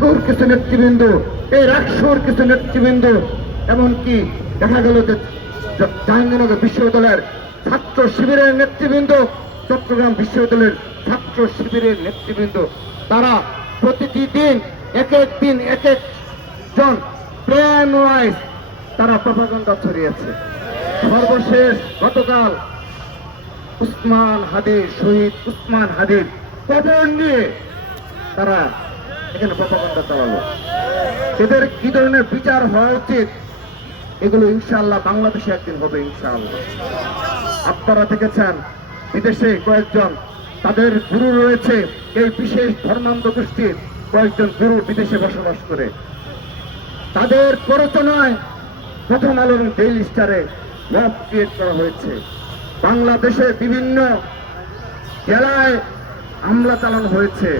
রাকসুর কিছু নেতৃবৃন্দ, এই রাকসুর কিছু নেতৃবৃন্দ, এমনকি দেখা গেল যে জাহাঙ্গীরনগর বিশ্ববিদ্যালয়ের ছাত্র শিবিরের নেতৃবৃন্দ, চট্টগ্রাম বিশ্ববিদ্যালয়ের ছাত্র শিবিরের নেতৃবৃন্দ, তারা প্রতিটি দিন এক এক জন প্ল্যান ওয়াইজ তারা প্রপাগান্ডা ছড়িয়েছে। সর্বশেষ গতকাল উসমান হাদির, শহীদ উসমান হাদির কবর নিয়ে তারা এখানে প্রপাগান্ডা চালালো। এদের কি ধরনের বিচার হওয়া উচিত, এগুলো ইনশাআল্লাহ বাংলাদেশে একদিন হবে ইনশাআল্লাহ। আপনারা দেখেছেন বিদেশে কয়েকজন তাদের গুরু রয়েছে, এই বিশেষ ধর্মান্ধ গোষ্ঠীর কয়েকজন গুরু বিদেশে বসবাস করে, তাদের প্ররোচনায় প্রথম আলো এবং ডেইলি স্টারে মব ক্রিয়েট করা হয়েছে। বাংলাদেশে বিভিন্ন জেলায় হামলা চালানো হয়েছে।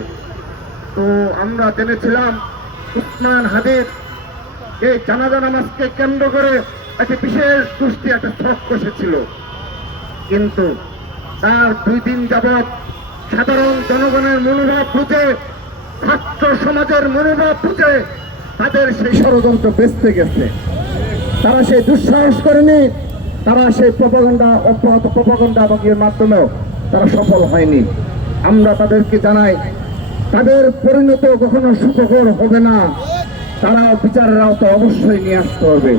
তো আমরা জেনেছিলাম উসমান হাদির এই জানাজা নামাজকে কেন্দ্র করে একটি বিশেষ গোষ্ঠী একটা ছক কষেছিল, কিন্তু তার 2 দিন যাবৎ সাধারণ জনগণের মনোভাব বুঝে, ছাত্র সমাজের মনোভাব বুঝে তাদের সেই ষড়যন্ত্র বেঁচতে গেছে। তারা সেই দুঃসাহস করেনি, তারা সেই প্রপাগান্ডা অব্যাহত প্রপাগান্ডা এবং এর মাধ্যমেও তারা সফল হয়নি। আমরা তাদেরকে জানাই, তাদের পরিণত কখনো সুখকর হবে না, তারা বিচারের আওতায় অবশ্যই নিয়ে আসতে হবে।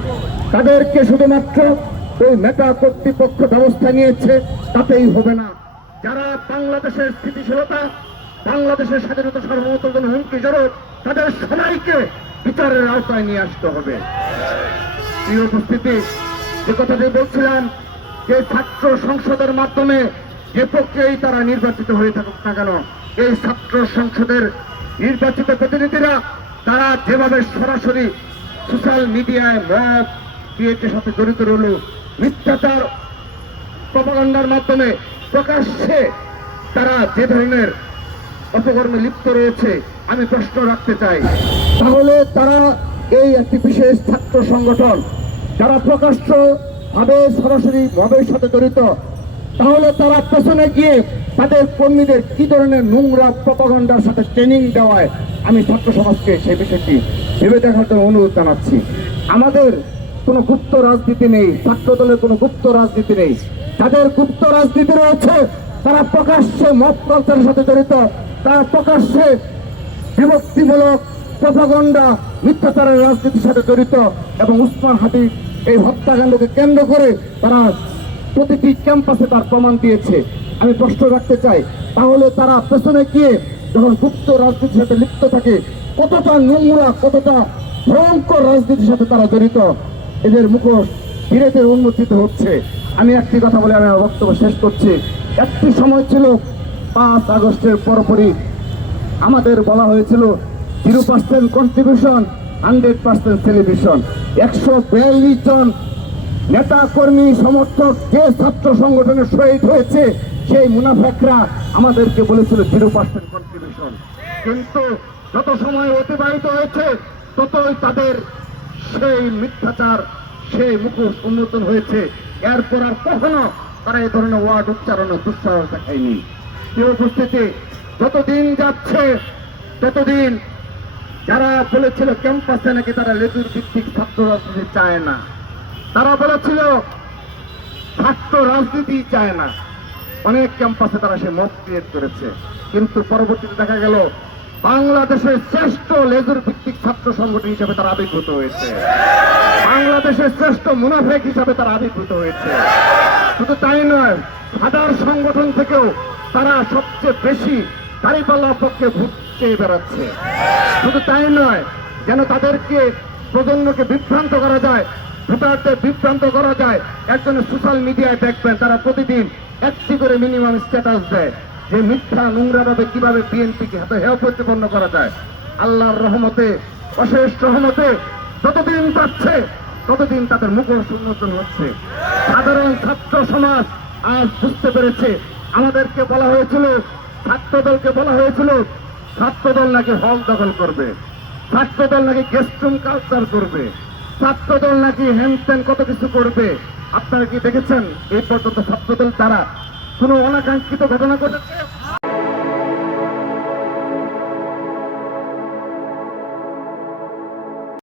তাদেরকে শুধুমাত্র ওই নেতা কর্তৃপক্ষ ব্যবস্থা নিয়েছে তাতেই হবে না। যারা বাংলাদেশের স্থিতিশীলতা, বাংলাদেশের স্বাধীনতা সার্বভৌমত্বের জন্য হুমকি স্বরূপ, তাদের সবাইকে বিচারের আওতায় নিয়ে আসতে হবে। প্রিয় উপস্থিতি, যে কথাটি বলছিলাম, যে ছাত্র সংসদের মাধ্যমে যে প্রক্রিয়ায় তারা নির্বাচিত হয়ে থাকুক না কেন, এই ছাত্র সংসদের নির্বাচিত প্রতিনিধিরা তারা যেভাবে সরাসরি সোশ্যাল মিডিয়ায় মব ক্রিয়েটের সাথে জড়িত রইল, মিথ্যাচার প্রপাগান্ডার মাধ্যমে প্রকাশ্যে তারা যে ধরনের অপকর্মে লিপ্ত রয়েছে, আমি প্রশ্ন রাখতে চাই, তাহলে তারা এই একটি বিশেষ ছাত্র সংগঠন যারা প্রকাশ্য ভাবে সরাসরি মবের সাথে জড়িত, তাহলে তারা পেছনে গিয়ে তাদের কর্মীদের কি ধরনের নোংরা প্রপাগান্ডার সাথে ট্রেনিং দেওয়ায় আমি ছাত্র সমাজকে সেই বিষয়টি ভেবে দেখার জন্য অনুরোধ জানাচ্ছি। আমাদের কোনো গুপ্ত রাজনীতি নেই, ছাত্র দলের কোনো গুপ্ত রাজনীতি নেই। তাদের গুপ্ত রাজনীতি রয়েছে, তারা প্রকাশ্যে মব কালচারের সাথে জড়িত, তারা প্রকাশ্যে বিভক্তিমূলক প্রপাগান্ডা মিথ্যাচারের রাজনীতির সাথে জড়িত, এবং উসমান হাদির এই হত্যাকাণ্ডকে কেন্দ্র করে তারা প্রতিটি ক্যাম্পাসে তার প্রমাণ দিয়েছে। আমি প্রশ্ন রাখতে চাই, তাহলে তারা পেছনে গিয়ে যখন গুপ্ত রাজনীতির সাথে লিপ্ত থাকে, কতটা নোংরা, কতটা ভয়ঙ্কর রাজনীতির সাথে তারা জড়িত, এদের মুখোশ ধীরে ধীরে উন্মোচিত হচ্ছে। আমি একটি কথা বলে আমি আমার বক্তব্য শেষ করছি। একটি সময় ছিল 5 আগস্টের পরপরই আমাদের বলা হয়েছিল 0% কন্ট্রিবিউশন, 100% সেলিব্রেশন। 142 জন নেতা কর্মী সমর্থক যে ছাত্র সংগঠনের শহীদ হয়েছে, সেই মুনাফেকরা আমাদেরকে বলেছিল 0% কন্ট্রিবিউশন। কিন্তু যত সময় অতিবাহিত হয়েছে ততই তাদের সেই মিথ্যাচার, সেই মুখোশ উন্মোচন হয়েছে। এরপর আর কখনো তারা এই ধরনের ওয়ার্ড উচ্চারণের দুঃসাহস দেখায়নি। প্রিয় উপস্থিতি, যতদিন যাচ্ছে ততদিন যারা বলেছিল ক্যাম্পাসে নাকি তারা লেজুর ভিত্তিক ছাত্র রাজনীতি চায় না, তারা বলেছিল ছাত্র রাজনীতি চায় না, অনেক ক্যাম্পাসে তারা সে মব ক্রিয়েট করেছে। কিন্তু পরবর্তীতে দেখা গেল বাংলাদেশের শ্রেষ্ঠ লেজুর ভিত্তিক ছাত্র সংগঠন হিসেবে তারা আবির্ভূত হয়েছে, বাংলাদেশের শ্রেষ্ঠ মুনাফেক হিসাবে তারা আবির্ভূত হয়েছে। শুধু তাই নয়, হাজার সংগঠন থেকেও তারা সবচেয়ে বেশি দাঁড়িপাল্লার পক্ষে ভোট চেয়ে বেড়াচ্ছে। শুধু তাই নয়, যেন তাদেরকে প্রজন্মকে বিভ্রান্ত করা যায়, ভোটারদের বিভ্রান্ত করা যায়, একজনের সোশ্যাল মিডিয়ায় দেখবেন তারা প্রতিদিন একটি করে মিনিমাম স্ট্যাটাস দেয় যে মিথ্যা নোংরাভাবে কিভাবে বিএনপিকে হেয় প্রতিপন্ন করা যায়। আল্লাহর রহমতে, অশেষ রহমতে যতদিন যাচ্ছে ততদিন তাদের মুখোশ উন্মোচন হচ্ছে। সাধারণ ছাত্র সমাজ আজ বুঝতে পেরেছে। আমাদেরকে বলা হয়েছিল, ছাত্রদলকে বলা হয়েছিল ছাত্রদল নাকি হল দখল করবে, ছাত্রদল নাকি গেস্টরুম কালচার করবে, ছাত্রদল নাকি হ্যান্ডস্যান কত কিছু করবে। আপনারা কি দেখেছেন এই পর্যন্ত ছাত্রদল তারা কোনো অনাকাঙ্ক্ষিত ঘটনা ঘটেছে?